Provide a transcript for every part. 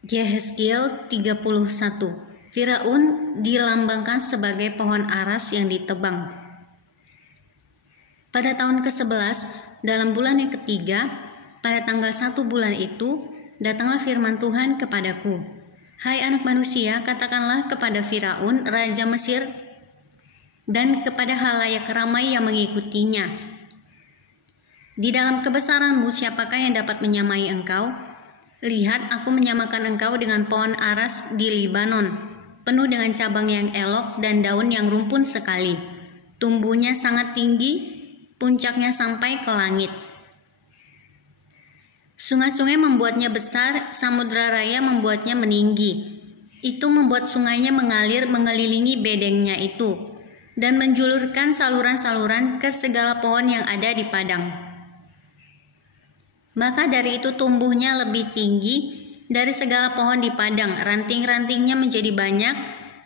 Yehezkiel 31. Firaun dilambangkan sebagai pohon aras yang ditebang. Pada tahun ke-11, dalam bulan yang ketiga, pada tanggal 1 bulan itu, datanglah firman Tuhan kepadaku. Hai anak manusia, katakanlah kepada Firaun, raja Mesir, dan kepada halayak ramai yang mengikutinya. Di dalam kebesaranmu, siapakah yang dapat menyamai engkau? Lihat, aku menyamakan engkau dengan pohon aras di Libanon, penuh dengan cabang yang elok dan daun yang rumpun sekali. Tumbuhnya sangat tinggi, puncaknya sampai ke langit. Sungai-sungai membuatnya besar, samudra raya membuatnya meninggi. Itu membuat sungainya mengalir mengelilingi bedengnya itu, dan menjulurkan saluran-saluran ke segala pohon yang ada di padang. Maka dari itu tumbuhnya lebih tinggi dari segala pohon di padang, ranting-rantingnya menjadi banyak,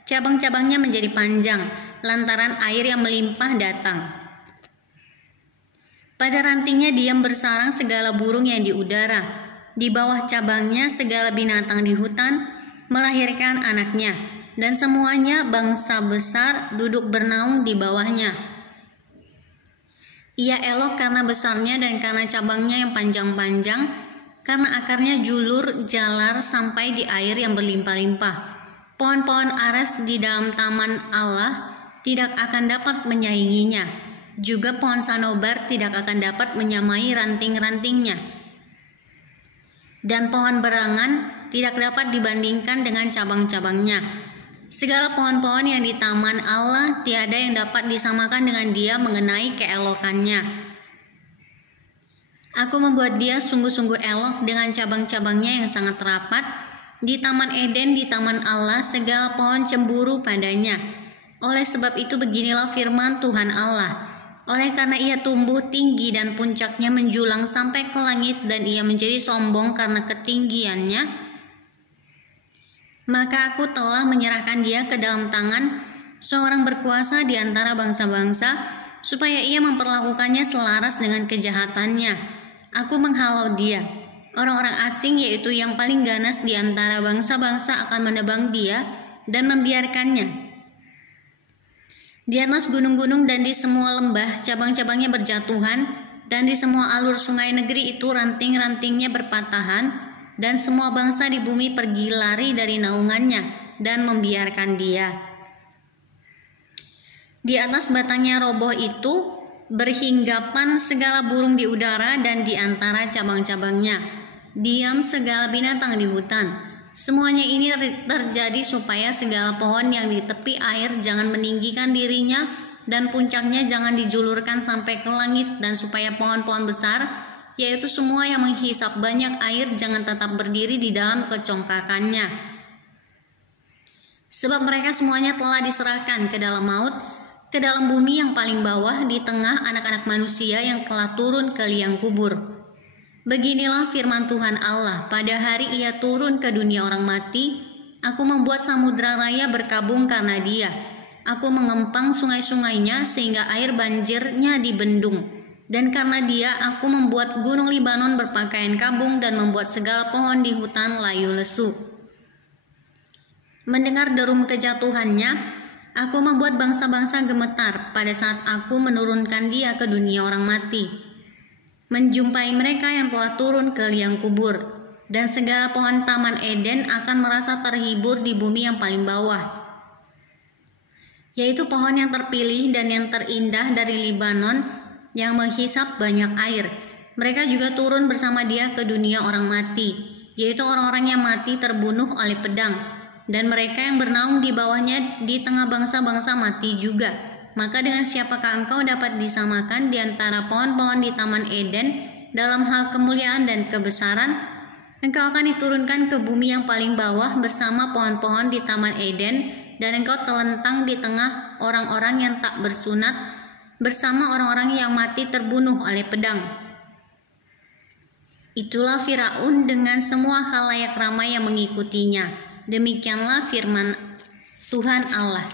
cabang-cabangnya menjadi panjang, lantaran air yang melimpah datang. Pada rantingnya diam bersarang segala burung yang di udara, di bawah cabangnya segala binatang di hutan melahirkan anaknya, dan semuanya bangsa besar duduk bernaung di bawahnya. Ia elok karena besarnya dan karena cabangnya yang panjang-panjang, karena akarnya julur jalar sampai di air yang berlimpah-limpah. Pohon-pohon aras di dalam taman Allah tidak akan dapat menyainginya. Juga pohon sanobar tidak akan dapat menyamai ranting-rantingnya. Dan pohon berangan tidak dapat dibandingkan dengan cabang-cabangnya. Segala pohon-pohon yang di taman Allah tiada yang dapat disamakan dengan dia mengenai keelokannya. Aku membuat dia sungguh-sungguh elok dengan cabang-cabangnya yang sangat rapat. Di taman Eden, di taman Allah, segala pohon cemburu padanya. Oleh sebab itu beginilah firman Tuhan Allah. Oleh karena ia tumbuh tinggi dan puncaknya menjulang sampai ke langit dan ia menjadi sombong karena ketinggiannya, maka aku telah menyerahkan dia ke dalam tangan seorang berkuasa di antara bangsa-bangsa, supaya ia memperlakukannya selaras dengan kejahatannya. Aku menghalau dia. Orang-orang asing, yaitu yang paling ganas di antara bangsa-bangsa, akan menebang dia dan membiarkannya. Di atas gunung-gunung dan di semua lembah, cabang-cabangnya berjatuhan, dan di semua alur sungai negeri itu ranting-rantingnya berpatahan, dan semua bangsa di bumi pergi lari dari naungannya dan membiarkan dia. Di atas batangnya roboh itu berhinggapan segala burung di udara, dan di antara cabang-cabangnya diam segala binatang di hutan. Semuanya ini terjadi supaya segala pohon yang di tepi air jangan meninggikan dirinya, dan puncaknya jangan dijulurkan sampai ke langit, dan supaya pohon-pohon besar, yaitu semua yang menghisap banyak air, jangan tetap berdiri di dalam kecongkakannya. Sebab mereka semuanya telah diserahkan ke dalam maut, ke dalam bumi yang paling bawah, di tengah anak-anak manusia yang telah turun ke liang kubur. Beginilah firman Tuhan Allah, pada hari ia turun ke dunia orang mati, aku membuat samudra raya berkabung karena dia. Aku mengempang sungai-sungainya sehingga air banjirnya dibendung. Dan karena dia, aku membuat gunung Libanon berpakaian kabung dan membuat segala pohon di hutan layu lesu. Mendengar derum kejatuhannya, aku membuat bangsa-bangsa gemetar pada saat aku menurunkan dia ke dunia orang mati. Menjumpai mereka yang telah turun ke liang kubur, dan segala pohon taman Eden akan merasa terhibur di bumi yang paling bawah, yaitu pohon yang terpilih dan yang terindah dari Libanon, yang menghisap banyak air. Mereka juga turun bersama dia ke dunia orang mati, yaitu orang-orang yang mati terbunuh oleh pedang, dan mereka yang bernaung di bawahnya di tengah bangsa-bangsa mati juga. Maka dengan siapakah engkau dapat disamakan di antara pohon-pohon di taman Eden dalam hal kemuliaan dan kebesaran? Engkau akan diturunkan ke bumi yang paling bawah bersama pohon-pohon di taman Eden, dan engkau terlentang di tengah orang-orang yang tak bersunat, bersama orang-orang yang mati terbunuh oleh pedang. Itulah Firaun dengan semua khalayak ramai yang mengikutinya. Demikianlah firman Tuhan Allah.